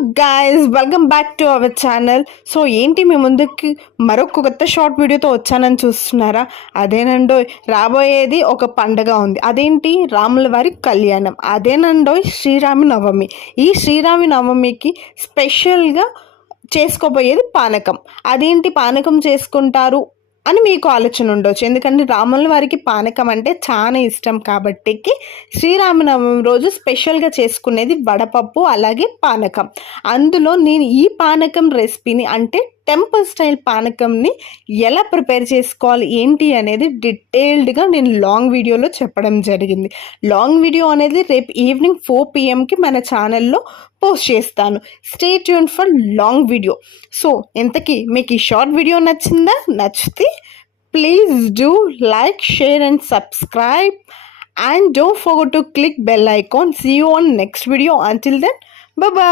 Guys, welcome back to our channel. So ఏంటి మీ ముందుకి మరొక కొత్త షార్ట్ వీడియోతో వచ్చానని చూస్తున్నారా? అదేనండో రాబోయేది ఒక పండగ ఉంది. అదేంటి? రాముల వారి కళ్యాణం. అదేనండో శ్రీరామ నవమి. ఈ శ్రీరామ నవమికి స్పెషల్గా చేసుకోబోయేది పానకం. అదేంటి పానకం చేసుకుంటారు అని మీకు ఆలోచన ఉండొచ్చు. ఎందుకంటే రాముల వారికి పానకం అంటే చాలా ఇష్టం కాబట్టి శ్రీరామనవమి రోజు స్పెషల్గా చేసుకునేది వడపప్పు అలాగే పానకం. అందులో నేను ఈ పానకం రెసిపీని అంటే టెంపుల్ స్టైల్ పానకంని ఎలా ప్రిపేర్ చేసుకోవాలి ఏంటి అనేది డీటెయిల్డ్గా నేను లాంగ్ వీడియోలో చెప్పడం జరిగింది. లాంగ్ వీడియో అనేది రేపు ఈవినింగ్ 4 PM మన ఛానల్లో పోస్ట్ చేస్తాను. Stay tune for long video. So ఇంతకీ మీకు ఈ షార్ట్ వీడియో నచ్చిందా? నచ్చితే please do like, share and subscribe and don't forget to click bell icon. See you on next video. Until then, bye bye.